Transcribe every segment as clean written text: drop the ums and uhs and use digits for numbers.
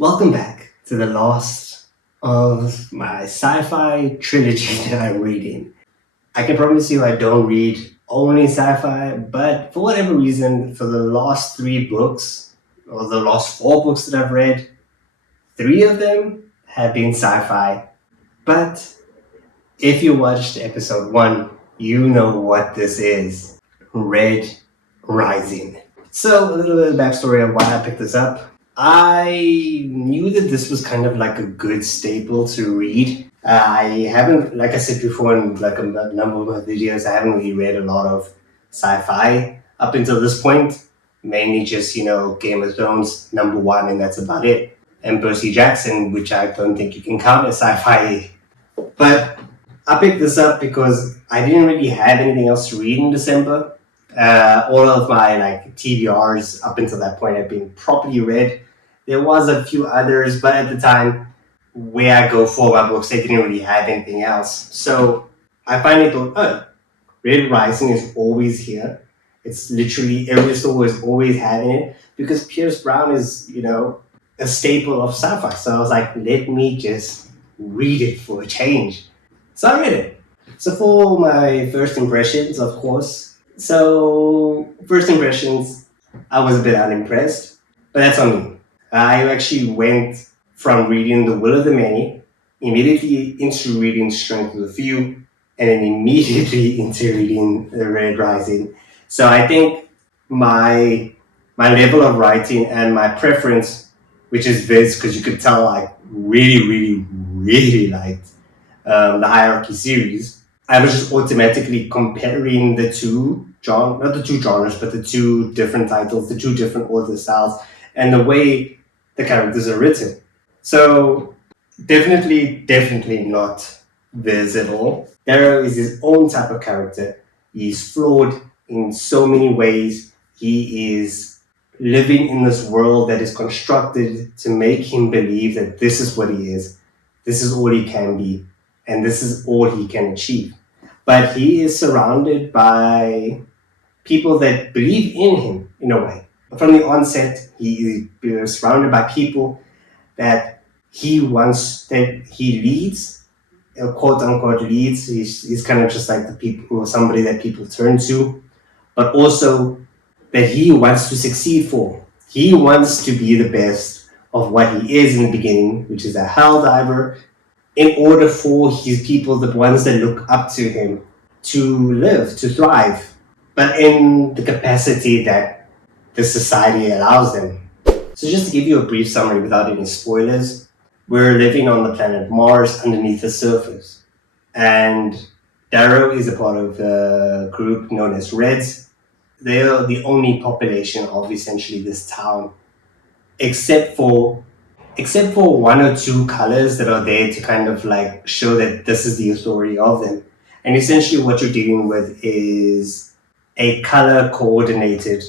Welcome back to the last of my sci-fi trilogy that I'm reading. I can promise you I don't read only sci-fi, but for whatever reason, for the last three books, or the last four books that I've read, three of them have been sci-fi. But if you watched episode one, you know what this is. Red Rising. So a little bit of backstory of why I picked this up. I knew that this was kind of like a good staple to read. I haven't, like I said before in like a number of my videos, I haven't really read a lot of sci-fi up until this point. Mainly just, Game of Thrones, number one, and that's about it. And Percy Jackson, which I don't think you can count as sci-fi. But I picked this up because I didn't really have anything else to read in December. All of my TBRs up until that point had been properly read. There was a few others, but at the time where I go for my books, they didn't really have anything else. So I finally thought, Red Rising is always here. It's literally every store is always having it because Pierce Brown is, a staple of sci-fi. So I was like, let me just read it for a change. So I read it. So for my first impressions, of course. First impressions, I was a bit unimpressed, but that's on me. I actually went from reading The Will of the Many immediately into reading Strength of the Few, and then immediately into reading The Red Rising. So I think my level of writing and my preference, which is Viz, because you could tell I really, really, really liked the Hierarchy series. I was just automatically comparing the two genres, not the two genres, but the two different titles, the two different author styles, and the way the characters are written. So definitely not Viz at all. Darrow is his own type of character. He's flawed in so many ways. He is living in this world that is constructed to make him believe that this is what he is, this is all he can be, and this is all he can achieve. But he is surrounded by people that believe in him in a way. From the onset, he is surrounded by people that he leads, quote unquote leads. He's kind of just like the people, or somebody that people turn to, but also that he wants to succeed for. He wants to be the best of what he is in the beginning, which is a hell diver, in order for his people, the ones that look up to him, to live, to thrive, but in the capacity that the society allows them. So just to give you a brief summary without any spoilers, we're living on the planet Mars underneath the surface. And Darrow is a part of a group known as Reds. They are the only population of essentially this town, except for one or two colors that are there to kind of like show that this is the authority of them. And essentially what you're dealing with is a color coordinated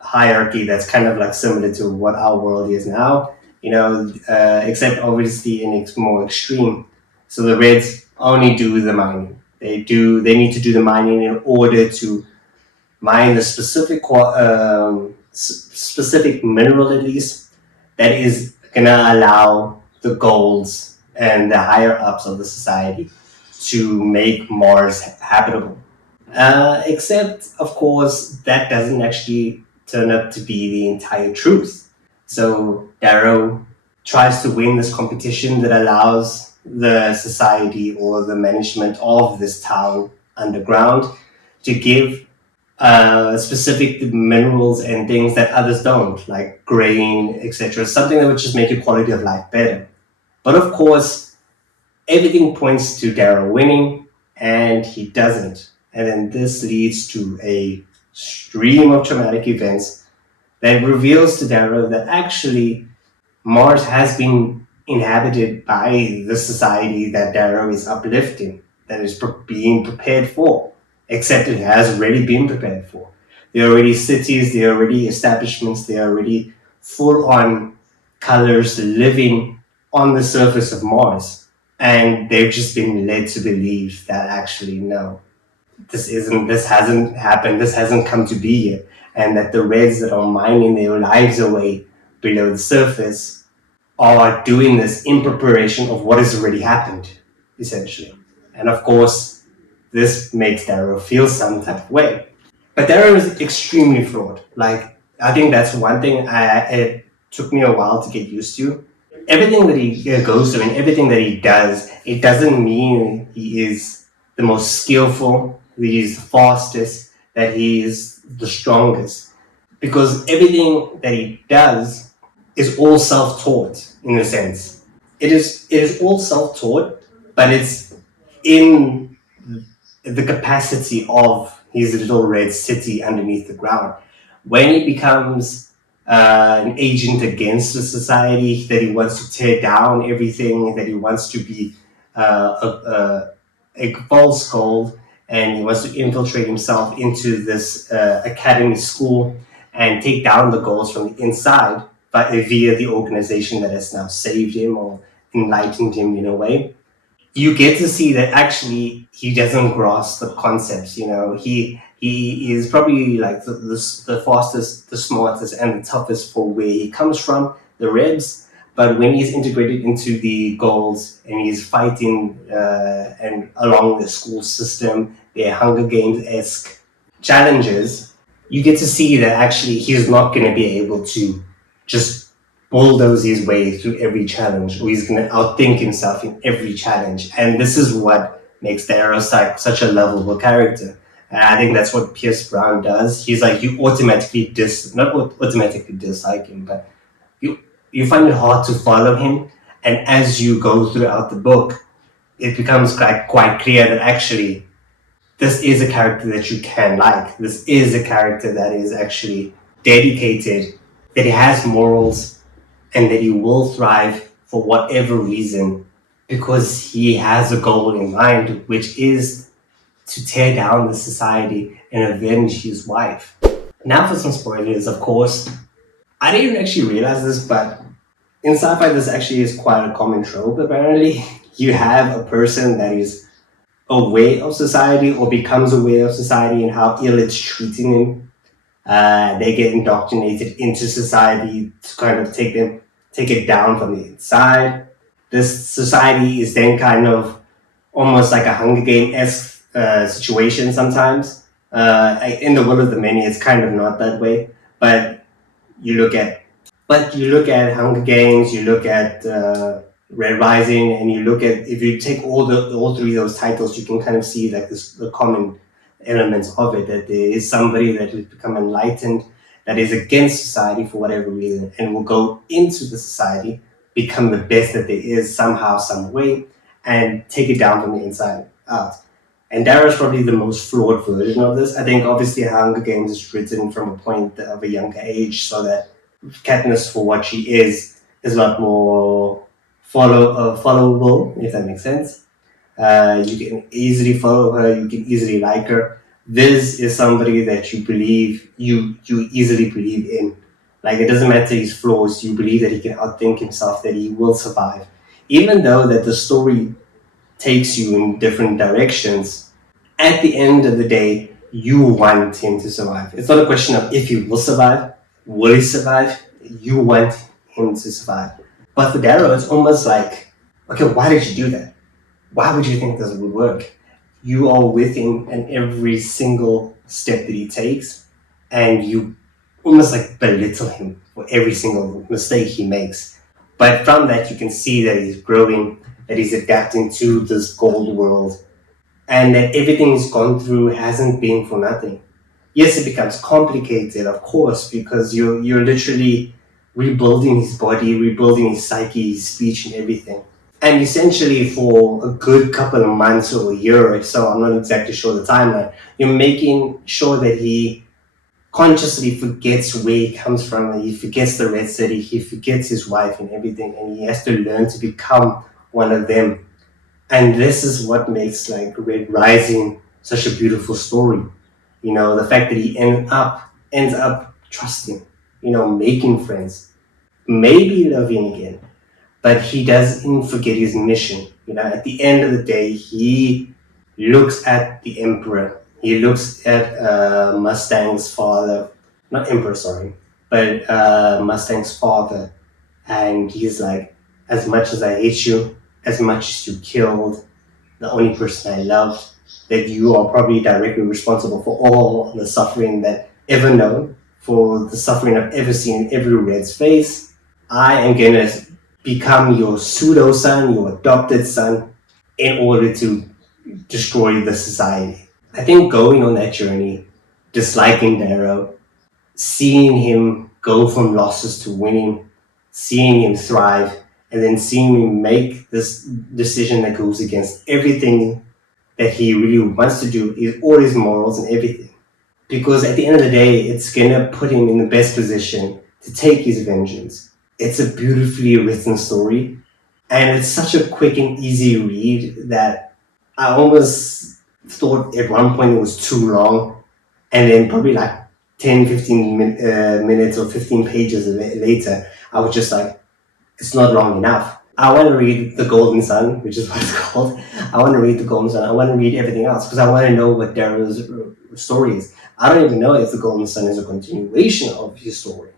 hierarchy that's kind of like similar to what our world is now, except obviously in its more extreme. So the Reds only do the mining. They need to do the mining in order to mine the specific mineral, at least, that is gonna allow the golds and the higher ups of the society to make Mars habitable. Except, of course, that doesn't actually turn out to be the entire truth. So Darrow tries to win this competition that allows the society or the management of this town underground to give specific minerals and things that others don't, like grain, etc. Something that would just make your quality of life better. But of course, everything points to Darrow winning, and he doesn't. And then this leads to a stream of traumatic events that reveals to Darrow that actually Mars has been inhabited by the society that Darrow is uplifting, that is being prepared for. Except it has already been prepared for. There are already cities, there are already establishments, there are already full-on colors living on the surface of Mars. And they've just been led to believe that actually, no, this hasn't happened, this hasn't come to be yet. And that the Reds that are mining their lives away below the surface are doing this in preparation of what has already happened, essentially. And of course, this makes Darrow feel some type of way. But Darrow is extremely flawed. Like, I think that's one thing it took me a while to get used to. Everything that he goes through and everything that he does, it doesn't mean he is the most skillful, that he's the fastest, that he is the strongest. Because everything that he does is all self-taught in a sense. It is all self-taught, but it's in the capacity of his little red city underneath the ground. When he becomes an agent against the society, that he wants to tear down everything, that he wants to be a false gold, and he wants to infiltrate himself into this academy school and take down the goals from the inside, but via the organization that has now saved him or enlightened him in a way. You get to see that actually he doesn't grasp the concepts. He is probably like the fastest, the smartest, and the toughest for where he comes from, the Rebs. But when he's integrated into the goals and he's fighting and along the school system, their Hunger Games esque challenges, you get to see that actually he's not going to be able to just bulldoze his way through every challenge, or he's going to outthink himself in every challenge. And this is what makes Darrow such a lovable character. And I think that's what Pierce Brown does. He's like, you automatically not automatically dislike him, but you find it hard to follow him. And as you go throughout the book, it becomes quite clear that actually this is a character that you can like. This is a character that is actually dedicated, that he has morals, and that he will thrive for whatever reason because he has a goal in mind, which is to tear down the society and avenge his wife. Now for some spoilers, of course. I didn't actually realize this, but in sci-fi this actually is quite a common trope apparently. You have a person that is aware of society or becomes aware of society and how ill it's treating them. They get indoctrinated into society to kind of take it down from the inside. This society is then kind of almost like a Hunger Game-esque situation sometimes. In the Will of the Many, it's kind of not that way. But you look at Hunger Games, you look at Red Rising, and you look at, if you take all three of those titles, you can kind of see like the common elements of it, that there is somebody that has become enlightened, that is against society for whatever reason, and will go into the society, become the best that there is somehow, some way, and take it down from the inside out. And Darrow's probably the most flawed version of this. I think obviously Hunger Games is written from a point of a younger age, so that Katniss, for what she is a lot more followable, if that makes sense. You can easily follow her, you can easily like her. This is somebody that you easily believe in. Like, it doesn't matter his flaws, you believe that he can outthink himself, that he will survive. Even though that the story takes you in different directions, at the end of the day, you want him to survive. It's not a question of if he will survive, will he survive? You want him to survive. But for Darrow, it's almost like, okay, why did you do that? Why would you think this would work? You are with him in every single step that he takes, and you almost like belittle him for every single mistake he makes. But from that, you can see that he's growing, that he's adapting to this gold world, and that everything he's gone through hasn't been for nothing. Yes, it becomes complicated, of course, because you're literally rebuilding his body, rebuilding his psyche, his speech, and everything. And essentially, for a good couple of months or a year or so, I'm not exactly sure the timeline, you're making sure that he consciously forgets where he comes from, he forgets the Red City, he forgets his wife and everything, and he has to learn to become one of them. And this is what makes like Red Rising such a beautiful story. The fact that he ends up trusting, making friends, maybe loving again, but he doesn't forget his mission. At the end of the day, he looks at the Emperor. He looks at Mustang's father, not Emperor, sorry, but Mustang's father, and he's like, as much as I hate you, as much as you killed the only person I loved, that you are probably directly responsible for all the suffering that ever known, for the suffering I've ever seen in every red's face. I am gonna become your pseudo son, your adopted son, in order to destroy the society. I think going on that journey, disliking Darrow, seeing him go from losses to winning, seeing him thrive, and then seeing him make this decision that goes against everything that he really wants to do, is all his morals and everything. Because at the end of the day, it's gonna put him in the best position to take his vengeance. It's a beautifully written story, and it's such a quick and easy read that I almost thought at one point it was too long, and then probably like 10, 15 minutes or 15 pages later, I was just like, it's not long enough. I want to read The Golden Sun, which is what it's called. I want to read The Golden Sun. I want to read everything else because I want to know what Darrow's story is. I don't even know if The Golden Sun is a continuation of his story,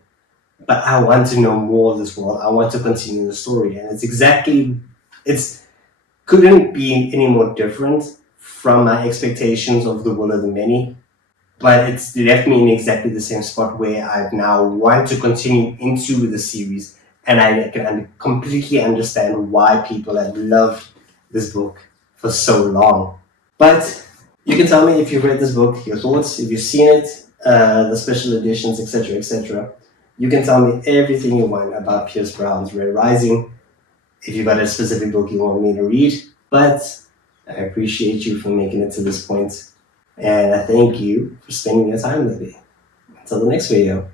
but I want to know more of this world. I want to continue the story, and it's couldn't be any more different from my expectations of The Will of the Many. But it's left me in exactly the same spot where I now want to continue into the series, and I can completely understand why people have loved this book for so long. But you can tell me if you've read this book, your thoughts, if you've seen it, the special editions, etc., etc. You can tell me everything you want about Pierce Brown's Red Rising, if you've got a specific book you want me to read. But I appreciate you for making it to this point. And I thank you for spending your time with me. Until the next video.